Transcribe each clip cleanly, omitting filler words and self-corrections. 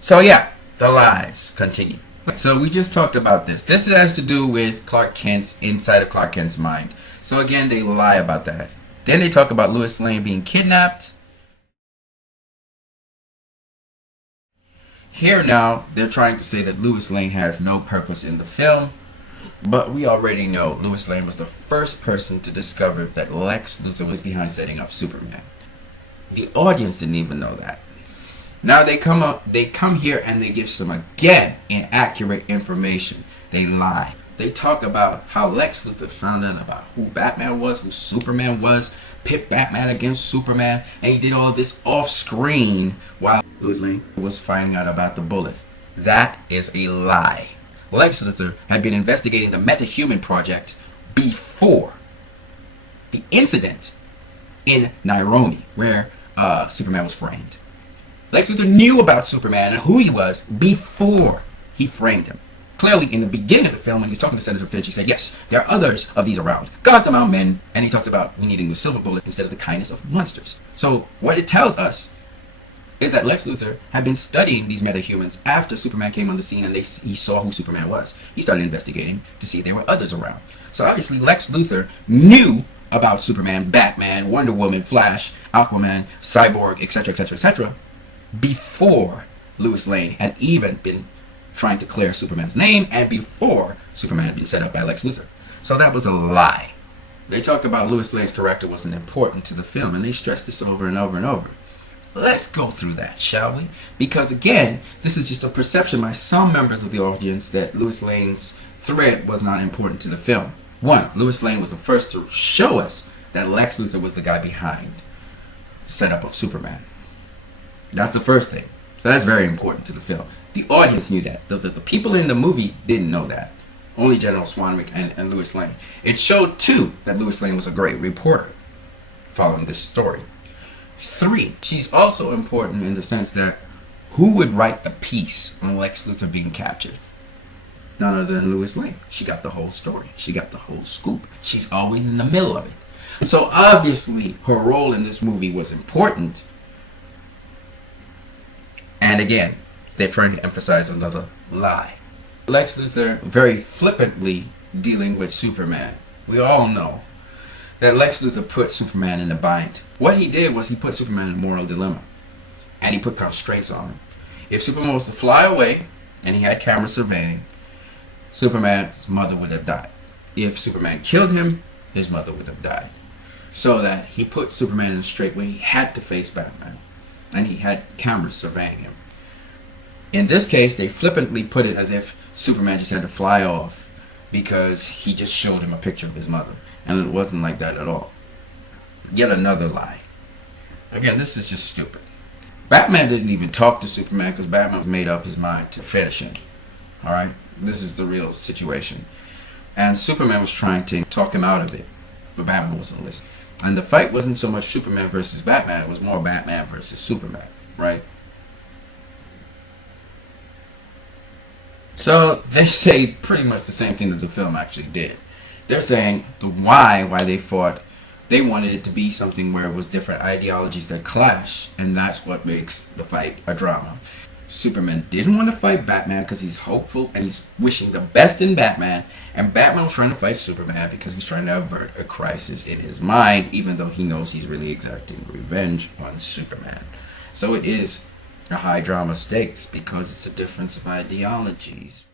So yeah, the lies continue. So we just talked about this. This has to do with Clark Kent's inside of Clark Kent's mind. So again, they lie about that. Then they talk about Lois Lane being kidnapped. Here now, they're trying to say that Lois Lane has no purpose in the film. But we already know Lois Lane was the first person to discover that Lex Luthor was behind setting up Superman. The audience didn't even know that. Now they come here and they give some, again, inaccurate information. They lie. They talk about how Lex Luthor found out about who Batman was, who Superman was, pit Batman against Superman, and he did all of this off screen while Lois Lane was finding out about the Bullet. That is a lie. Lex Luthor had been investigating the Metahuman Project before the incident in Nairobi where Superman was framed. Lex Luthor knew about Superman and who he was before he framed him. Clearly, in the beginning of the film, when he was talking to Senator Finch, he said, yes, there are others of these around. Gods among men. And he talks about we needing the silver bullet instead of the kindness of monsters. So what it tells us is that Lex Luthor had been studying these metahumans after Superman came on the scene and he saw who Superman was. He started investigating to see if there were others around. So obviously Lex Luthor knew about Superman, Batman, Wonder Woman, Flash, Aquaman, Cyborg, etc., etc., etc., before Lois Lane had even been trying to clear Superman's name and before Superman had been set up by Lex Luthor. So that was a lie. They talk about Lois Lane's character wasn't important to the film, and they stress this over and over and over. Let's go through that, shall we? Because again, this is just a perception by some members of the audience that Lois Lane's thread was not important to the film. One, Lois Lane was the first to show us that Lex Luthor was the guy behind the setup of Superman. That's the first thing. So that's very important to the film. The audience knew that. The people in the movie didn't know that. Only General Swanwick and Lois Lane. It showed, too, that Lois Lane was a great reporter following this story. 3, she's also important in the sense that who would write the piece on Lex Luthor being captured? None other than Lois Lane. She got the whole story. She got the whole scoop. She's always in the middle of it. So obviously her role in this movie was important. And again, they're trying to emphasize another lie. Lex Luthor very flippantly dealing with Superman. We all know that Lex Luthor put Superman in a bind. What he did was he put Superman in a moral dilemma. And he put constraints on him. If Superman was to fly away, and he had cameras surveying, Superman's mother would have died. If Superman killed him, his mother would have died. So that he put Superman in a straight way. He had to face Batman. And he had cameras surveying him. In this case, they flippantly put it as if Superman just had to fly off because he just showed him a picture of his mother. And it wasn't like that at all. Yet another lie. Again, this is just stupid. Batman didn't even talk to Superman because Batman made up his mind to finish him. Alright? This is the real situation. And Superman was trying to talk him out of it. But Batman wasn't listening. And the fight wasn't so much Superman versus Batman. It was more Batman versus Superman. Right? So they say pretty much the same thing that the film actually did. They're saying the why they fought, they wanted it to be something where it was different ideologies that clash, and that's what makes the fight a drama. Superman didn't want to fight Batman because he's hopeful and he's wishing the best in Batman, and Batman was trying to fight Superman because he's trying to avert a crisis in his mind, even though he knows he's really exacting revenge on Superman. So it is a high drama stakes because it's a difference of ideologies.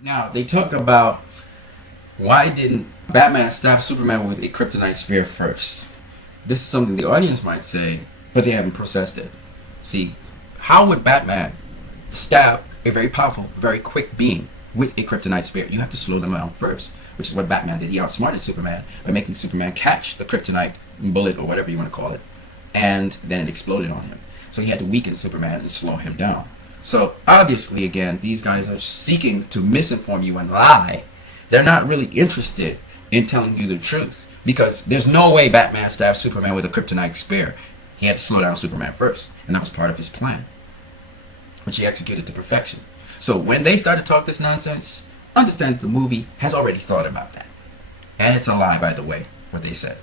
Now, they talk about why didn't Batman stab Superman with a kryptonite spear first? This is something the audience might say, but they haven't processed it. See, how would Batman stab a very powerful, very quick being with a kryptonite spear? You have to slow them down first, which is what Batman did. He outsmarted Superman by making Superman catch the kryptonite bullet, or whatever you want to call it, and then it exploded on him. So he had to weaken Superman and slow him down. So obviously, again, these guys are seeking to misinform you and lie. They're not really interested in telling you the truth, because there's no way Batman stabbed Superman with a kryptonite spear. He had to slow down Superman first, and that was part of his plan, which he executed to perfection. So when they started to talk this nonsense, understand that the movie has already thought about that. And it's a lie, by the way, what they said.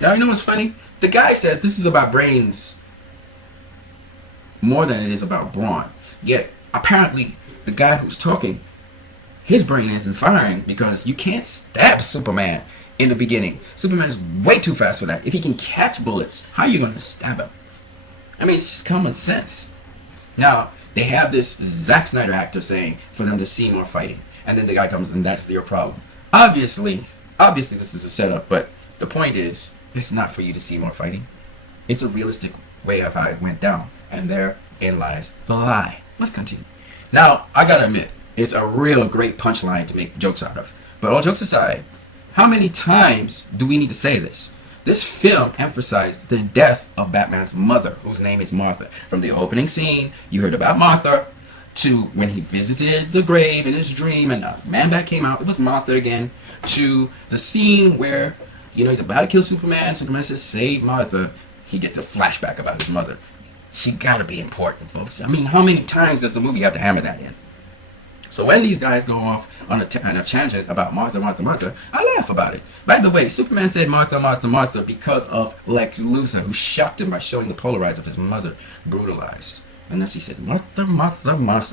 Now, you know what's funny? The guy says this is about brains more than it is about Brawn. Yet, apparently, the guy who's talking, his brain isn't firing because you can't stab Superman in the beginning. Superman is way too fast for that. If he can catch bullets, how are you going to stab him? I mean, it's just common sense. Now, they have this Zack Snyder actor saying for them to see more fighting. And then the guy comes and that's their problem. Obviously this is a setup, but the point is, it's not for you to see more fighting. It's a realistic way of how it went down. And therein lies the lie. Let's continue. Now, I gotta admit, it's a real great punchline to make jokes out of. But all jokes aside, how many times do we need to say this? This film emphasized the death of Batman's mother, whose name is Martha. From the opening scene, you heard about Martha, to when he visited the grave in his dream and Man-Bat came out, it was Martha again, to the scene where, he's about to kill Superman. Superman says, save Martha. He gets a flashback about his mother. She gotta be important, folks. I mean, how many times does the movie have to hammer that in? So when these guys go off on a tangent about Martha, I laugh about it. By the way, Superman said Martha because of Lex Luthor, who shocked him by showing the Polaroids of his mother brutalized. And then she said, Martha.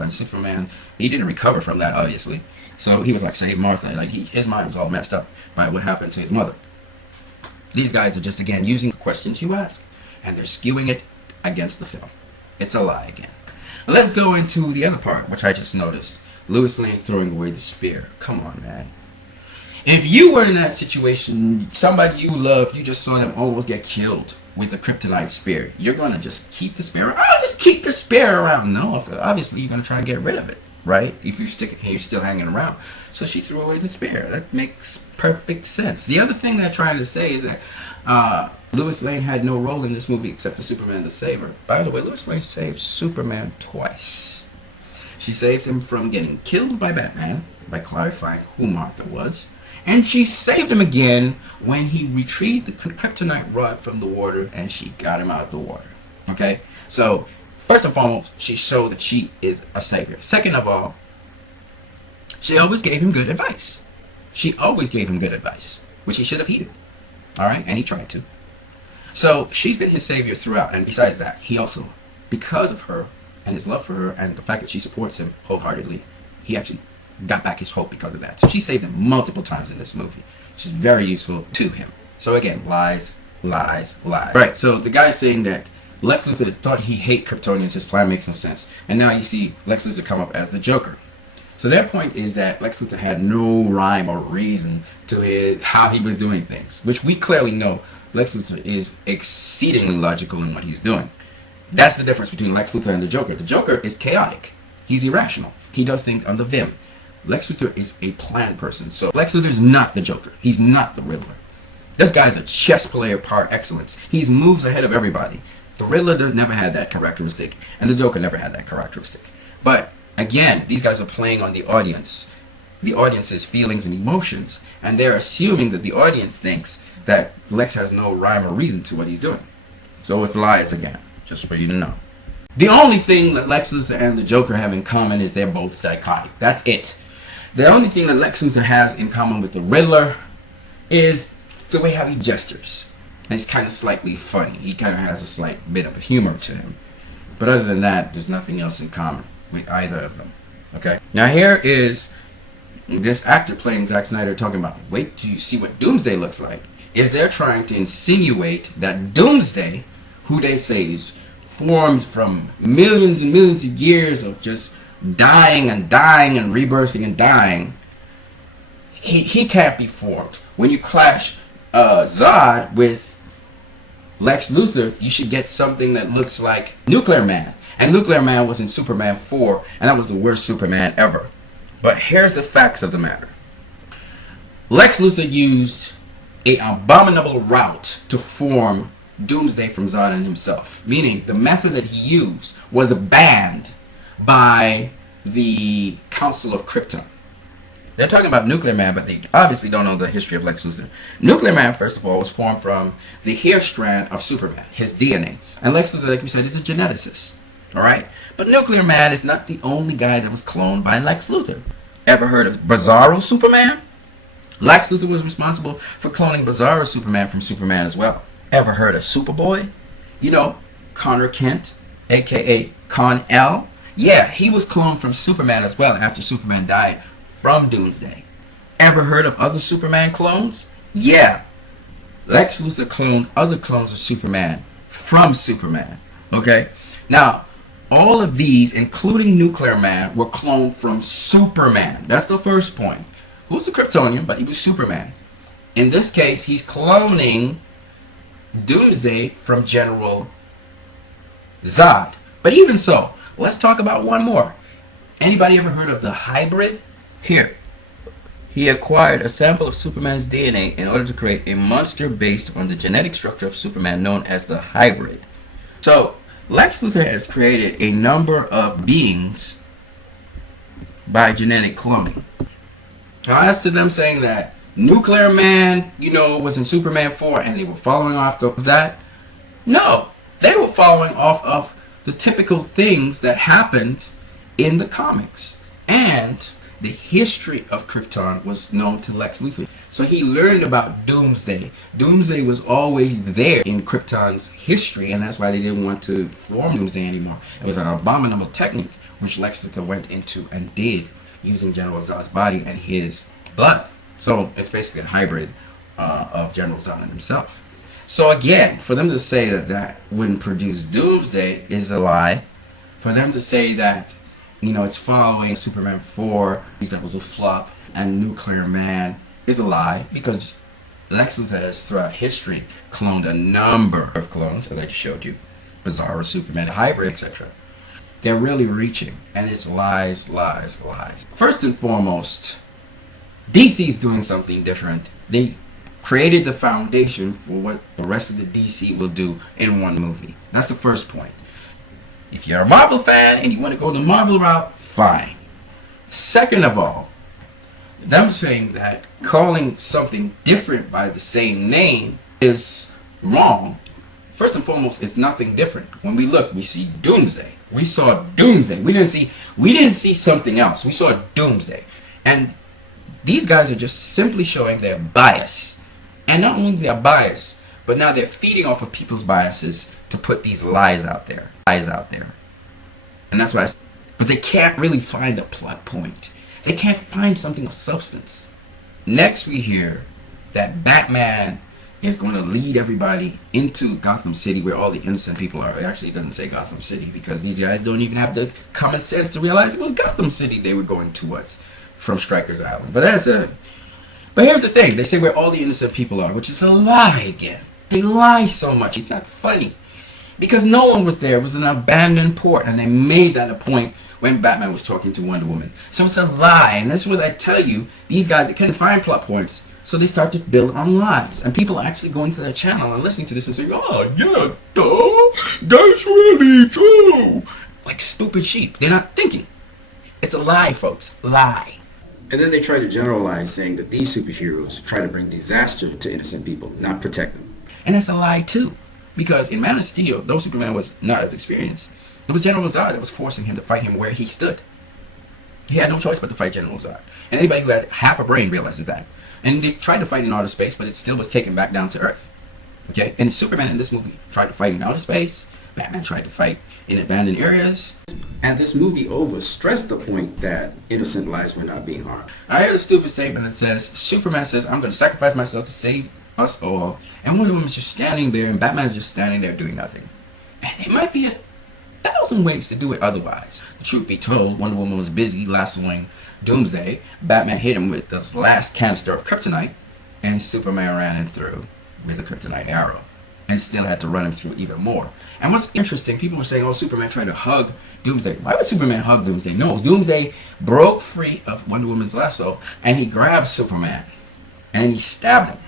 And Superman, he didn't recover from that, obviously. So he was like, save Martha. Like, his mind was all messed up by what happened to his mother. These guys are just, again, using the questions you ask. And they're skewing it against the film. It's a lie again. Let's go into the other part, which I just noticed. Lois Lane throwing away the spear. Come on, man. If you were in that situation, somebody you love, you just saw them almost get killed with a kryptonite spear, you're going to just keep the spear around? Oh, just keep the spear around. No, obviously you're going to try to get rid of it, right? If you stick it here, you're still hanging around. So she threw away the spear. That makes perfect sense. The other thing they're trying to say is that Lois Lane had no role in this movie except for Superman to save her. By the way, Lois Lane saved Superman twice. She saved him from getting killed by Batman by clarifying who Martha was. And she saved him again when he retrieved the kryptonite rod from the water and she got him out of the water. Okay? So, first and foremost, she showed that she is a savior. Second of all, she always gave him good advice. She always gave him good advice, which he should have heeded. Alright? And he tried to. So, she's been his savior throughout. And besides that, he also, because of her, and his love for her, and the fact that she supports him wholeheartedly, he actually got back his hope because of that. So she saved him multiple times in this movie. She's very useful to him. So again, lies. Right, so the guy's saying that Lex Luthor thought he hated Kryptonians, his plan makes no sense. And now you see Lex Luthor come up as the Joker. So their point is that Lex Luthor had no rhyme or reason to how he was doing things, which we clearly know Lex Luthor is exceedingly logical in what he's doing. That's the difference between Lex Luthor and the Joker. The Joker is chaotic. He's irrational. He does things on the vim. Lex Luthor is a planned person. So Lex Luthor is not the Joker. He's not the Riddler. This guy's a chess player par excellence. He moves ahead of everybody. The Riddler never had that characteristic, and the Joker never had that characteristic. But again, these guys are playing on the audience's feelings and emotions, and they're assuming that the audience thinks that Lex has no rhyme or reason to what he's doing. So it's lies again, just for you to know. The only thing that Lex Luthor and the Joker have in common is they're both psychotic. That's it. The only thing that Lex Luthor has in common with the Riddler is the way how he gestures. And he's kind of slightly funny. He kind of has a slight bit of humor to him. But other than that, there's nothing else in common with either of them. Okay? Now here is this actor playing Zack Snyder talking about, wait till you see what Doomsday looks like. Is they're trying to insinuate that Doomsday, who they say is formed from millions and millions of years of just dying and rebirthing and dying, he can't be formed. When you clash Zod with Lex Luthor, you should get something that looks like Nuclear Man. And Nuclear Man was in Superman 4, and that was the worst Superman ever. But here's the facts of the matter. Lex Luthor used an abominable route to form Doomsday from Zod and himself. Meaning, the method that he used was banned by the Council of Krypton. They're talking about Nuclear Man, but they obviously don't know the history of Lex Luthor. Nuclear Man, first of all, was formed from the hair strand of Superman, his DNA. And Lex Luthor, like we said, is a geneticist. Alright? But Nuclear Man is not the only guy that was cloned by Lex Luthor. Ever heard of Bizarro Superman? Lex Luthor was responsible for cloning Bizarro Superman from Superman as well. Ever heard of Superboy? You know, Connor Kent aka Kon-El. Yeah, he was cloned from Superman as well after Superman died from Doomsday. Ever heard of other Superman clones? Yeah, Lex Luthor cloned other clones of Superman from Superman. Okay? Now, all of these, including Nuclear Man, were cloned from Superman. That's the first point. Who's a Kryptonian, but he was Superman. In this case, he's cloning Doomsday from General Zod. But even so, let's talk about one more. Anybody ever heard of the hybrid? Here. He acquired a sample of Superman's DNA in order to create a monster based on the genetic structure of Superman known as the hybrid. So, Lex Luthor has created a number of beings by genetic cloning. Now, as to them saying that Nuclear Man, was in Superman 4 and they were following off of that, no, they were following off of the typical things that happened in the comics. And the history of Krypton was known to Lex Luthor. So he learned about Doomsday. Doomsday was always there in Krypton's history, and that's why they didn't want to form Doomsday anymore. It was an abominable technique, which Lex Luthor went into and did, using General Zod's body and his blood. So it's basically a hybrid of General Zod and himself. So again, for them to say that that wouldn't produce Doomsday is a lie. For them to say that it's following Superman 4, that was a flop, and Nuclear Man is a lie, because Lex Luthor has throughout history cloned a number of clones, as I just showed you. Bizarro, Superman, Hybrid, etc. They're really reaching, and it's lies, lies, lies. First and foremost, DC's doing something different. They created the foundation for what the rest of the DC will do in one movie. That's the first point. If you're a Marvel fan and you want to go the Marvel route, fine. Second of all, them saying that calling something different by the same name is wrong. First and foremost, it's nothing different. When we look, we see Doomsday. We saw Doomsday. We didn't see something else. We saw Doomsday. And these guys are just simply showing their bias. And not only their bias, but now they're feeding off of people's biases to put these lies out there. And that's why but they can't really find a plot point. They can't find something of substance. Next we hear that Batman is going to lead everybody into Gotham City where all the innocent people are. It actually doesn't say Gotham City because these guys don't even have the common sense to realize it was Gotham City they were going towards from Stryker's Island. But that's it. But here's the thing. They say where all the innocent people are, which is a lie again. They lie so much. It's not funny. Because no one was there. It was an abandoned port. And they made that a point when Batman was talking to Wonder Woman. So it's a lie. And that's what I tell you. These guys, they can't find plot points. So they start to build on lies. And people are actually going to their channel and listening to this and saying, oh, yeah, duh, that's really true. Like stupid sheep. They're not thinking. It's a lie, folks. Lie. And then they try to generalize, saying that these superheroes try to bring disaster to innocent people, not protect them. And that's a lie, too. Because in Man of Steel, though Superman was not as experienced, it was General Zod that was forcing him to fight him where he stood. He had no choice but to fight General Zod. And anybody who had half a brain realizes that. And they tried to fight in outer space, but it still was taken back down to Earth. Okay? And Superman in this movie tried to fight in outer space. Batman tried to fight in abandoned areas. And this movie overstressed the point that innocent lives were not being harmed. I heard a stupid statement that says, Superman says, I'm going to sacrifice myself to save us all. And Wonder Woman's just standing there, and Batman's just standing there doing nothing. And there might be 1,000 ways to do it otherwise. The truth be told, Wonder Woman was busy lassoing Doomsday. Batman hit him with this last canister of kryptonite, and Superman ran him through with a kryptonite arrow. And still had to run him through even more. And what's interesting, people were saying, oh, Superman tried to hug Doomsday. Why would Superman hug Doomsday? No, Doomsday broke free of Wonder Woman's lasso, and he grabbed Superman. And he stabbed him.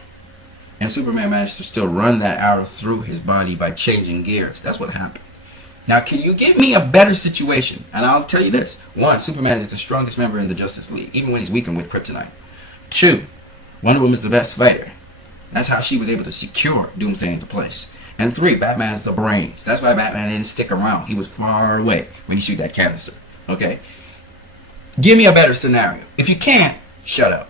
And Superman managed to still run that arrow through his body by changing gears. That's what happened. Now, can you give me a better situation? And I'll tell you this. 1, Superman is the strongest member in the Justice League, even when he's weakened with kryptonite. 2, Wonder Woman's the best fighter. That's how she was able to secure Doomsday into place. And 3, Batman's the brains. That's why Batman didn't stick around. He was far away when he shoot that canister. Okay? Give me a better scenario. If you can't, shut up.